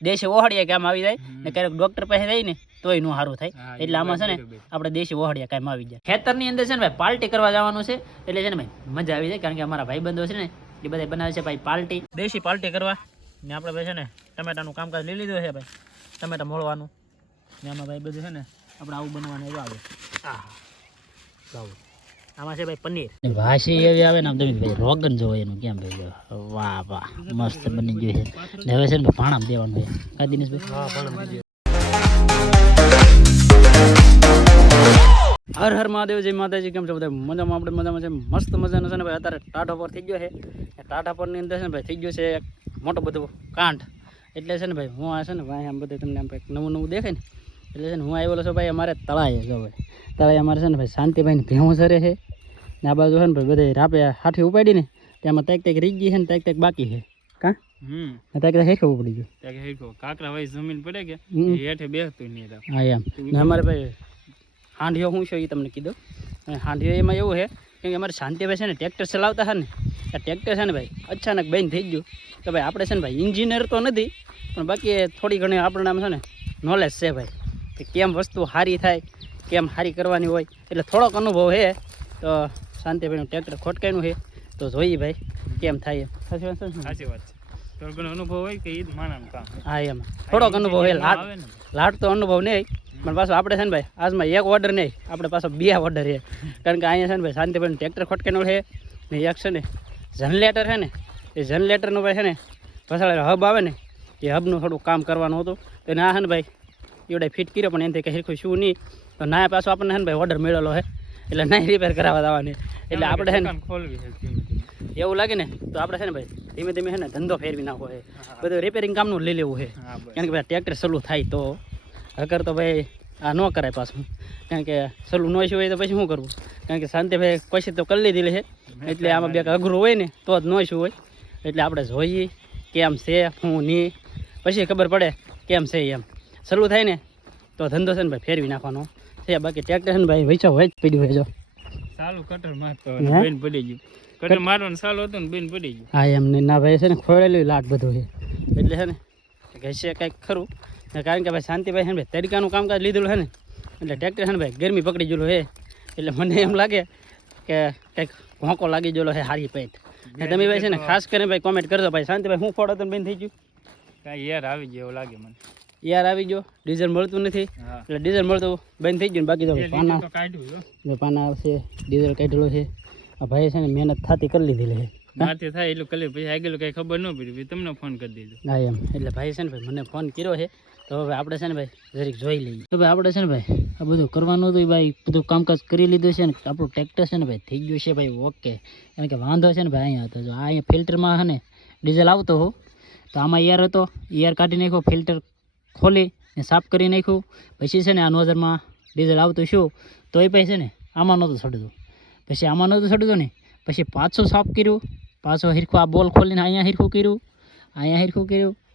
દેશી ઓહળિયા કામ આવી જાય ને ક્યારેક ડોક્ટર પાસે જાય ને તોય નું સારું થાય એટલે આમાં છે ને આપણે દેશી ઓહળિયા કામ આવી જાય ખેતરની અંદર છે ને ભાઈ પાર્ટી કરવા જવાનું છે એટલે છે ને ભાઈ મજા આવી જાય કારણ કે અમારા ભાઈબંધો છે ને એ બધા બનાવે છે ભાઈ પાર્ટી દેશી પાર્ટી કરવા ને આપણે ભાઈ છે ને ટમેટાનું કામકાજ લઈ લીધું છે ભાઈ ટમેટા મોળવાનું ને આમાં ભાઈ બધું છે ને આપણે આવું બનાવવાનું એવું આવે આમાં છે ભાઈ પનીર ભાષી એવી આવે ને તમે ભાઈ રોગન જોવો એનું કેમ ભાઈ વાહ વાહ મસ્ત બની ગયું છે ને હવે છે ને ભાણામ દેવાનું ભાઈ કા દિનેશભાઈ હા ભાણામ દેજો હર હર મહાદેવ જય માતાજી કેમ છો બધા મજામાં આપણે મજામાં છે મસ્ત મજાનો છે ને ભાઈ અત્યારે ટાઢા પર થઈ ગયો છે ટાઢા પરની અંદર છે ને ભાઈ થઈ ગયો છે એક મોટો બધો કાંઠ એટલે છે ને ભાઈ હું આ છે ને ભાઈ આમ બધું તમને આમ નવું નવું દેખાય ને એટલે છે ને હું આવેલો છું ભાઈ અમારે તળાએ જો ભાઈ તળાએ અમારે છે ને ભાઈ શાંતિભાઈને ભેહું સરે છે ને આ બાજુ છે ને ભાઈ બધે રાપે હાથી ઉપાડી ને તેમાં તેક તેક રીત ગઈ છે ને તેક તેક બાકી છે કા તેક તેક હેઠું પડી ગયું કાકરા ભાઈ જમીન પડે કે હેઠે બેસતું નહીં હા એમ ને અમારે ભાઈ હાંડિયો શું છે એ તમને કીધું અને હાંડિયો એમાં એવું છે કે અમારે શાંતિભાઈ છે ને ટ્રેક્ટર ચલાવતા હતા ને આ ટ્રેક્ટર છે ને ભાઈ અચાનક બંધ થઈ ગયું તો ભાઈ આપણે છે ને ભાઈ ઇન્જિનિયર તો નથી પણ બાકી થોડી ઘણી આપણને આમ છે ને નોલેજ છે ભાઈ કે કેમ વસ્તુ સારી થાય કેમ સારી કરવાની હોય એટલે થોડોક અનુભવ છે તો શાંતિભાઈનું ટ્રેક્ટર ખોટકાયનું છે તો જોઈએ ભાઈ કેમ થાય સાચી વાત છે થોડો ઘણો અનુભવ હોય કે એ જ માનાનું કામ હા એમ થોડોક અનુભવ છે લાટ તો અનુભવ નહીં પણ પાછું આપણે છે ને ભાઈ આજમાં એક ઓર્ડર નહીં આપણે પાછો 2 ઓર્ડર છે કારણ કે અહીંયા છે ને ભાઈ શાંતિભાઈનું ટ્રેક્ટર ખોટકાયનું છે ને એક છે ને જનરેટર છે ને એ જનરેટરનું ભાઈ છે ને વસાડેલો હબ આવે ને એ હબનું થોડું કામ કરવાનું હતું તો ના છે ને ભાઈ એવડે ફિટ કર્યો પણ એનાથી કંઈ હિરખું શું નહીં તો ના પાછો આપણને છે ને ભાઈ ઓર્ડર મળેલો છે એટલે નહીં રિપેર કરાવવા દેવાની એટલે આપણે છે ને ખોલવી એવું લાગે ને તો આપણે છે ને ભાઈ ધીમે ધીમે છે ને ધંધો ફેરવી નાખવો છે બધું રિપેરિંગ કામનું લઈ લેવું છે કારણ કે ભાઈ ટ્રેક્ટર સલું થાય તો અગર તો ભાઈ આ ન કરાય પાછું કારણ કે સલું ન હોય તો પછી શું કરવું કારણ કે શાંતિભાઈ કોશિશ તો કરી લીધી છે એટલે આમાં બે અઘરું હોય ને તો જ ન શું હોય એટલે આપણે જોઈએ કેમ છે શું નહીં પછી ખબર પડે કેમ છે એમ સલું થાય ને તો ધંધો છે ને ભાઈ ફેરવી નાખવાનો છે બાકી ટ્રેક્ટર છે ને ભાઈ વૈચા હોય જ પડ્યું હોય જો સાલું કટર મારતો બેન પડી ગયું કટર મારવાનું સાલું હતું ને બેન પડી ગયું હા એમ ને ના ભાઈ છે ને ખોળેલું લાટ બધું છે એટલે છે ને ઘસે કંઈક ખરું કારણ કે ભાઈ શાંતિભાઈ છે ને ભાઈ તરીકાનું કામકાજ લીધેલું છે ને એટલે ટ્રેક્ટર છે ને ભાઈ ગરમી પકડી ગયેલું છે એટલે મને એમ લાગે કે કંઈક ભોંકો લાગી ગયેલો છે હારી પેટ ને તમે ભાઈ છે ને ખાસ કરીને ભાઈ કોમેન્ટ કરજો ભાઈ શાંતિભાઈ હું ફોડો તો બંધ થઈ ગયું કાંઈ યાર આવી ગયો એવું લાગે મને યાર આવી ગયો ડીઝલ મળતું નથી એટલે ડીઝલ મળતું બંધ થઈ ગયું બાકી તો પાના પાના આવશે ડીઝલ કાઢેલો છે આ ભાઈ છે ને મહેનત થતી કરી લીધેલી છે માથે થાય એટલું કલી પછી આગળ કઈ ખબર ન પડી તમને ફોન કરી દીધો હા એમ એટલે ભાઈ છે ને ભાઈ મને ફોન કર્યો છે તો હવે આપણે છે ને ભાઈ જરીક જોઈ લઈએ તો ભાઈ આપણે છે ને ભાઈ આ બધું કરવાનું હતું ભાઈ બધું કામકાજ કરી લીધું છે ને આપણું ટ્રેક્ટર છે ને ભાઈ થઈ ગયું છે ભાઈ ઓકે કારણ કે વાંધો છે ને ભાઈ અહીંયા હતો જો અહીંયા ફિલ્ટરમાં છે ને ડીઝલ આવતો હો તો આમાં એર હતો એર કાઢી નાખ્યો ફિલ્ટર ખોલી ને સાફ કરી નાખ્યું પછી છે ને આ નોઝરમાં ડીઝલ આવતું શું તો એ પછી છે ને આમાં નહોતું ચડતું પછી આમાં નહોતું ચડતું ને પછી પાછું સાફ કર્યું પાછો હિરખું આ બોલ ખોલીને અહીંયા હિરખું કર્યું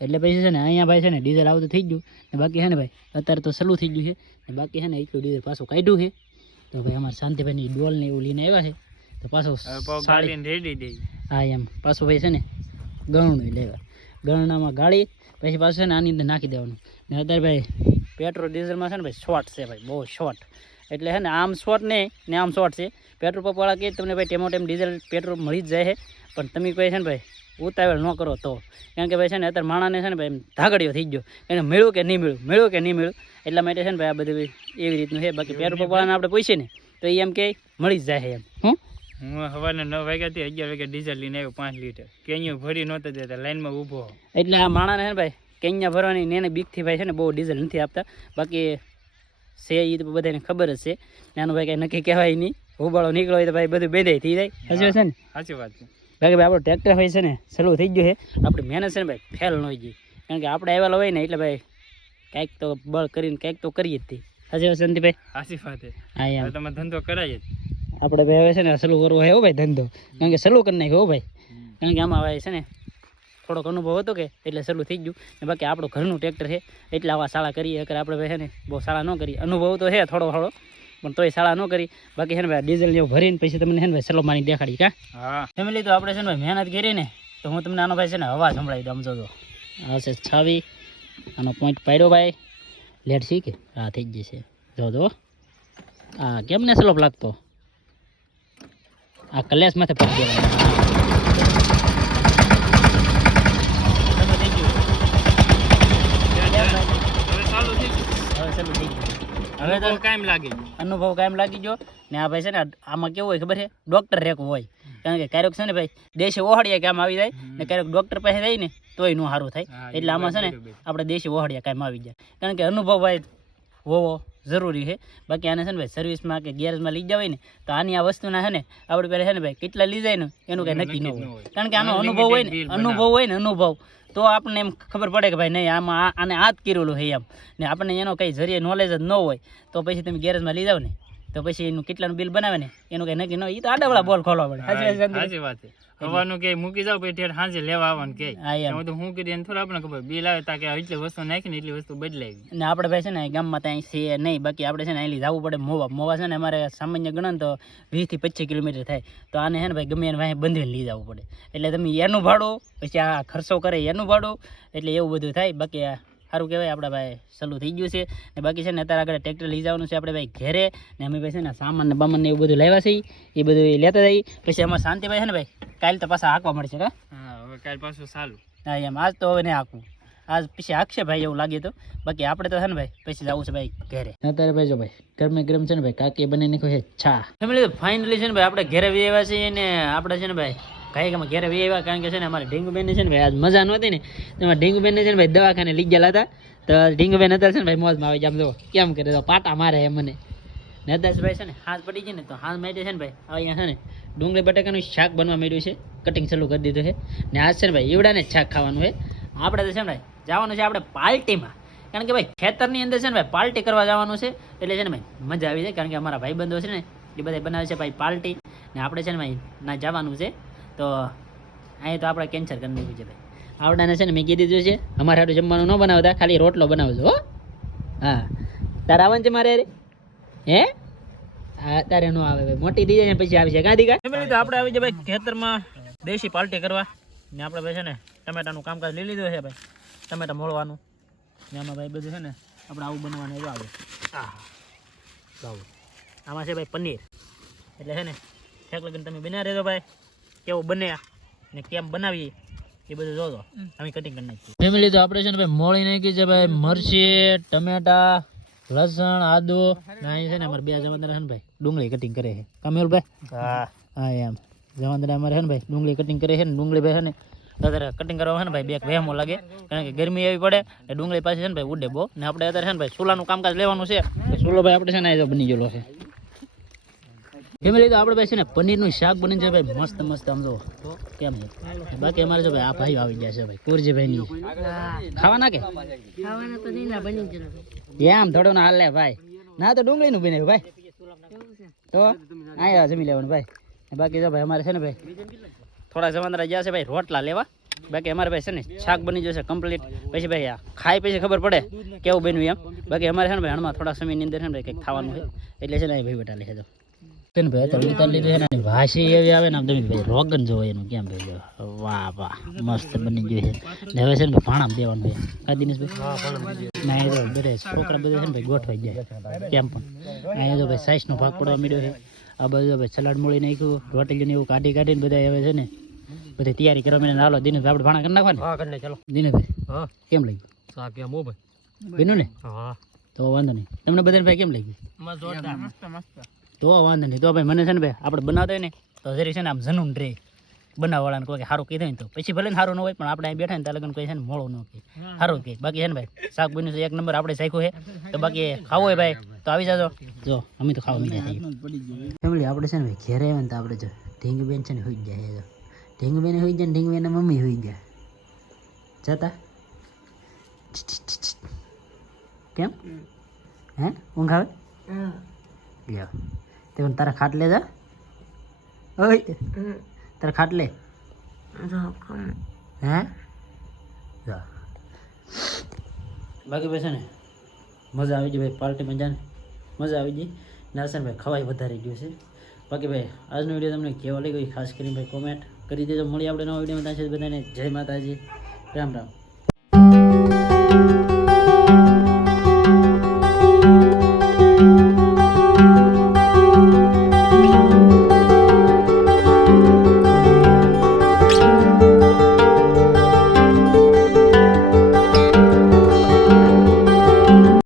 એટલે પછી છે ને અહીંયા ભાઈ છે ને ડીઝલ આવતું થઈ ગયું ને બાકી છે ને ભાઈ અત્યારે તો સલું થઈ ગયું છે ને બાકી છે ને એટલું ડીઝલ પાછું કાઢ્યું છે તો ભાઈ અમારે શાંતિભાઈની ડોલ ને એવું લઈને આવ્યા છે તો પાછું હા એમ પાછું ભાઈ છે ને ગણું લેવા ગણનામાં ગાળી પછી પાછું છે ને આની અંદર નાખી દેવાનું ને અત્યારે ભાઈ પેટ્રોલ ડીઝલમાં છે ને ભાઈ શોર્ટ છે ભાઈ બહુ શોર્ટ એટલે છે ને આમ શોર્ટ નહીં ને આમ શોર્ટ છે પેટ્રોલ પંપવાળા કહે તમને ભાઈ ટેમો ટેમ ડીઝલ પેટ્રોલ મળી જ જાય છે પણ તમે કોઈ છે ને ભાઈ ઉતાવળ ન કરો તો કારણ કે ભાઈ છે ને અત્યારે માણાને છે ને ભાઈ ધાગડીઓ થઈ ગયો એને મળ્યું કે નહીં મળ્યું એટલા માટે છે ને ભાઈ આ બધું એવી રીતનું છે બાકી પેટ્રોલ પંપવાળાને આપણે પૂછીએ ને તો એ એમ કે મળી જ જાય છે એમ હું સવારના 9 વાગ્યાથી 11 વાગ્યા ડીઝલ લઈને આવ્યો 5 લીટર કે અહીંયા ભરી નહોતા દેતા લાઈનમાં ઊભો એટલે આ માણાને છે ને ભાઈ કે અહીંયા ભરવાની ને એને બીકથી ભાઈ છે ને બહુ ડીઝલ નથી આપતા બાકી છે એ તો બધાને ખબર જ છે નાનું ભાઈ કાંઈ નક્કી કહેવાય નહીં ઉબાળો નીકળો હોય તો ભાઈ બધું બેદાય થઈ જાય સાચું છે ને સાચી વાત છે બાકી ભાઈ આપણું ટ્રેક્ટર હોય છે ને સલું થઈ ગયું છે આપણી મહેનત છે ને ભાઈ ફેલ ન ગઈ કારણ કે આપણે આવેલા હોય ને એટલે ભાઈ કાંઈક તો બળ કરીને કાંઈક તો કરીએ જ તે સાચી વાત સંદીપભાઈ સાચી વાત હા યાર તમે ધંધો કરાય જ આપણે ભાઈ હવે છે ને સલું કરવો હોય ભાઈ ધંધો કારણ કે સલું કરી નાખ્યો ભાઈ કારણ કે આમાં ભાઈ છે ને થોડોક અનુભવ હતો કે એટલે સલું થઈ ગયું ને બાકી આપણું ઘરનું ટ્રેક્ટર છે એટલે આવા શાળા કરીએ અગર આપણે ભાઈ છે ને બહુ શાળા ન કરીએ અનુભવ તો છે થોડો પણ તોય શાળા ન કરી બાકી છે ને ભાઈ ડીઝલ જેવું ભરીને પછી તમને છે ને ભાઈ સલો મારી દેખાડી કા હા ફેમિલી તો આપણે છે ને ભાઈ મહેનત કરી ને તો હું તમને આનો ભાઈ છે ને હવા સંભળાવી દઉં સમજો તો આ છે છાવી આનો પોઈન્ટ પાડ્યો ભાઈ લેટ સી કે હા થઈ જ જશે જો આ કેમ ને સ્લોપ લાગતો આ કલેશ માથે પડી હવે તો કાયમ લાગે અનુભવ કાયમ લાગી ગયો ને આ ભાઈ છે ને આમાં કેવું હોય ખબર છે ડોક્ટર રેકવું હોય કારણ કે ક્યારેક છે ને ભાઈ દેશી ઓહળિયા કામ આવી જાય ને ક્યારેક ડોક્ટર પાસે જાય ને તોય નું સારું થાય એટલે આમાં છે ને આપણે દેશી ઓહળિયા કામ આવી જાય કારણ કે અનુભવ ભાઈ હોવો જરૂરી છે બાકી આને છે ને ભાઈ સર્વિસમાં કે ગેરેજમાં લઈ જવાય ને તો આની આ વસ્તુના છે ને આપણે પહેલાં છે ને ભાઈ કેટલા લઈ જાય ને એનું કંઈ નક્કી ન હોય કારણ કે આનો અનુભવ હોય ને અનુભવ તો આપણને એમ ખબર પડે કે ભાઈ નહીં આમાં આને આ જ કરેલું છે એમ ને આપણને એનો કંઈ જરીએ નોલેજ જ ન હોય તો પછી તમે ગેરેજમાં લઈ જાઓ ને તો પછી એનું કેટલાનું બિલ બનાવે ને એનું કંઈ નક્કી ન હોય એ તો આડાવાળા બોલ ખોલવા પડે સાચી વાત છે હવાનું કે મૂકી જાવ પછી ઠેર સાંજે લેવા આવવાનું કે તો હું કીધું એને થોડું આપણે ખબર બિલ આવે તા કે એટલી વસ્તુ નાખી ને એટલી વસ્તુ બદલાવી ને આપણે ભાઈ છે ને ગામમાં ત્યાં છે નહીં બાકી આપણે છે ને અહીં જવું પડે મોવા છે ને અમારે સામાન્ય ગણો ને તો 20 થી 25 કિલોમીટર થાય તો આને છે ને ભાઈ ગમે એને વાંહે બંધીને લઈ જવું પડે એટલે તમે એનું ભાડું પછી આ ખર્ચો કરે એનું ભાડું એટલે એવું બધું થાય બાકી સારું કહેવાય આપણા ભાઈ સલું થઈ ગયું છે ને બાકી છે ને અત્યારે આગળ ટ્રેક્ટર લઈ જવાનું છે આપણે ભાઈ ઘેરે ને અમે ભાઈ છે ને સામાન ને બામાન ને એવું બધું લાવ્યા છે એ બધું લેતા જઈએ પછી એમાં શાંતિભાઈ છે ને ભાઈ કાલ તો પાછા હાંકવા મળશે હા હવે કાલ પાછું ચાલુ હા એમ આજ તો હવે નહીં હાંકવું આજ પછી હાંકશે ભાઈ એવું લાગે તો બાકી આપણે તો છે ને ભાઈ પછી જવું છે ભાઈ ઘરે અત્યારે ભાઈ જો ભાઈ ગરમે ગરમ છે ને ભાઈ કાકી બની નાખ્યો છે ચા ફેમિલી ફાઇનલી છે ને ભાઈ આપણે ઘરે વી આવ્યા છીએ ને આપણે છે ને ભાઈ કાંઈ ઘેરે વી આવ્યા કારણ કે છે ને અમારે ઢીંગુબેન છે ને ભાઈ આજ મજા નહોતી ને તેમાં ઢીંગુબેન છે ને ભાઈ દવાખાને લઈ ગયેલા હતા તો ઢીંગુબેન અત્યારે છે ને ભાઈ મોજમાં આવી જામ જો કેમ કરે તો પાટા મારે એમ મને ને ભાઈ છે ને હાથ પડી જાય ને તો હાથ માટે છે ને ભાઈ અહીંયા છે ને ડુંગળી બટાકાનું શાક બનવા માંડ્યું છે કટિંગ ચાલુ કરી દીધું છે ને આજ છે ને ભાઈ ઈવડાને જ શાક ખાવાનું છે આપણે તો છે ને ભાઈ જવાનું છે આપણે પાર્ટીમાં કારણ કે ભાઈ ખેતરની અંદર છે ને ભાઈ પાર્ટી કરવા જવાનું છે એટલે છે ને ભાઈ મજા આવી જાય કારણ કે અમારા ભાઈબંધો છે ને એ બધા બનાવે છે ભાઈ પાર્ટી ને આપણે છે ને ભાઈ ના જવાનું છે તો અહીં તો આપણે કેન્સલ કરી નાખ્યું છે ભાઈ આવડાને છે ને મેં કીધી દીધું છે અમારે હાટું જમવાનું ન બનાવતા ખાલી રોટલો બનાવજો હો હા તારે આવવાનું છે મારે અરે હે અત્યારે ન આવે ભાઈ મોટી થઈ જાય ને પછી આવી છે ગાંધી કા તો આપણે આવી જાય ભાઈ ખેતરમાં દેશી પાર્ટી કરવા ને આપણે ભાઈ છે ને ટમેટાનું કામકાજ લઈ લીધું છે ભાઈ ટમેટા મોળવાનું ને આમાં ભાઈ બધું છે ને આપણે આવું બનવાનું એવું આવે આવું આમાં છે ભાઈ પનીર એટલે છે ને ઠેક લગીને તમે બના રહેજો ભાઈ કેવું બને ને કેમ બનાવીએ એ બધું જોજો અમે કટિંગ કરી નાખીએ ફેમિલી તો આપણે છે ને ભાઈ મોળી નાખી છે ભાઈ મરચી ટમેટા લસણ આદુ અહીં છે ને અમારે બે જવાનદાર છે ને ભાઈ ડુંગળી કટિંગ કરે છે કામેલ ભાઈ હા હા એમ જવાનદાર અમારે છે ને ભાઈ ડુંગળી કટિંગ કરે છે ને ડુંગળી ભાઈ છે ને અત્યારે કટિંગ કરવા છે ને ભાઈ બે વહેમો લાગે કારણ કે ગરમી એવી પડે ને ડુંગળી પાસે છે ને ભાઈ ઉડે બહુ ને આપણે અત્યારે છે ને ભાઈ ચૂલાનું કામકાજ લેવાનું છે ચૂલો ભાઈ આપણે છે ને એ બની ગયેલો છે ફેમિલી તો આપણે ભાઈ છે ને પનીરનું શાક બની છે ભાઈ મસ્ત મસ્ત આમ જો કેમ છે બાકી અમારે જો ભાઈ આ ભાઈ આવી ગયા છે ભાઈ કુરજીભાઈ ની ખાવાના કે ખાવાના તો નહીં ના બની ગયેલું એમ થોડો ના હાલે ભાઈ ના તો ડુંગળીનું બનાવ્યું ભાઈ તો આયા જમી લેવાનું ભાઈ બાકી જો ભાઈ અમારે છે ને ભાઈ થોડા જવાનરા ગયા છે ભાઈ રોટલા લેવા બાકી અમારે ભાઈ છે ને શાક બની જશે કમ્પ્લીટ પછી ભાઈ આ ખાઈ પછી ખબર પડે કેવું બન્યું એમ બાકી અમારે છે ને ભાઈ હમણાં થોડા સમયની અંદર છે ને ભાઈ કંઈક ખાવાનું છે એટલે છે ને ભાઈ બેટા લે છે ને ભાઈ અત્યારે ઉતારી લીધું છે ને ભાષી એવી આવે ને તમે ભાઈ રોગન જોવો એનું કેમ ભાઈ જો વાહ વાહ મસ્ત બની ગયું છે ને હવે છે ને ભાણામ દેવાનું છે કા દિનેશભાઈ ના એ તો બધે છોકરા બધા છે ને ભાઈ ગોઠવાઈ જાય કેમ પણ અહીંયા તો ભાઈ સાઈઝનો ભાગ પડવા માંડ્યો છે આ બધું ભાઈ સલાડ મોળી નાખ્યું રોટલીને એવું કાઢીને બધા હવે છે ને બધી તૈયારી કરવા માંડે હાલો દિનેશભાઈ આપણે ભાણા કરી નાખવાનું હા કરી ચાલો દિનેશભાઈ હા કેમ લાગ્યું શાક કેમ હો ભાઈ બેનું ને હા તો વાંધો નહીં તમને બધાને ભાઈ કેમ લાગ્યું મસ્ત મસ્ત તો વાંધો નહીં તો ભાઈ મને છે ને ભાઈ આપણે બનાવતા હોય ને તો જરી છે ને આમ જનૂન રહે બનાવવાળાને કોઈ સારું કીધું ને તો પછી ભલે ને સારું ન હોય પણ આપણે અહીં બેઠા ને ત્યાં લગન કોઈ છે ને મોડું ન કહે સારું કહે બાકી છે ને ભાઈ શાક બન્યું છે એક નંબર આપણે શાખ્યું છે તો બાકી ખાવું હોય ભાઈ તો આવી જાજો જો અમે તો ખાવા મીઠા થઈ ફેમિલી આપણે છે ને ભાઈ ઘેરે આવે ને તો આપણે જો ઢીંગુબેન છે ને હોઈ જાય જો ઢીંગુબેન હોઈ જાય ને ઢીંગુબેનના મમ્મી હોઈ ગયા જતા કેમ હે ઊંઘ આવે લ્યો તે પણ તારા ખાટલે જા ઓય તારા ખાટલે હે જા બાકી ભાઈ છે ને મજા આવી ગઈ ભાઈ પાર્ટીમાં જાને મજા આવી ગઈ નાસન ભાઈ ખવાઈ વધારી ગયું છે બાકી ભાઈ આજનો વિડીયો તમને કેવો લાગ્યો ખાસ કરીને ભાઈ કોમેન્ટ કરી દેજો મળી આપણે નવા વિડીયોમાં ત્યાં છે બધાને જય માતાજી રામ રામ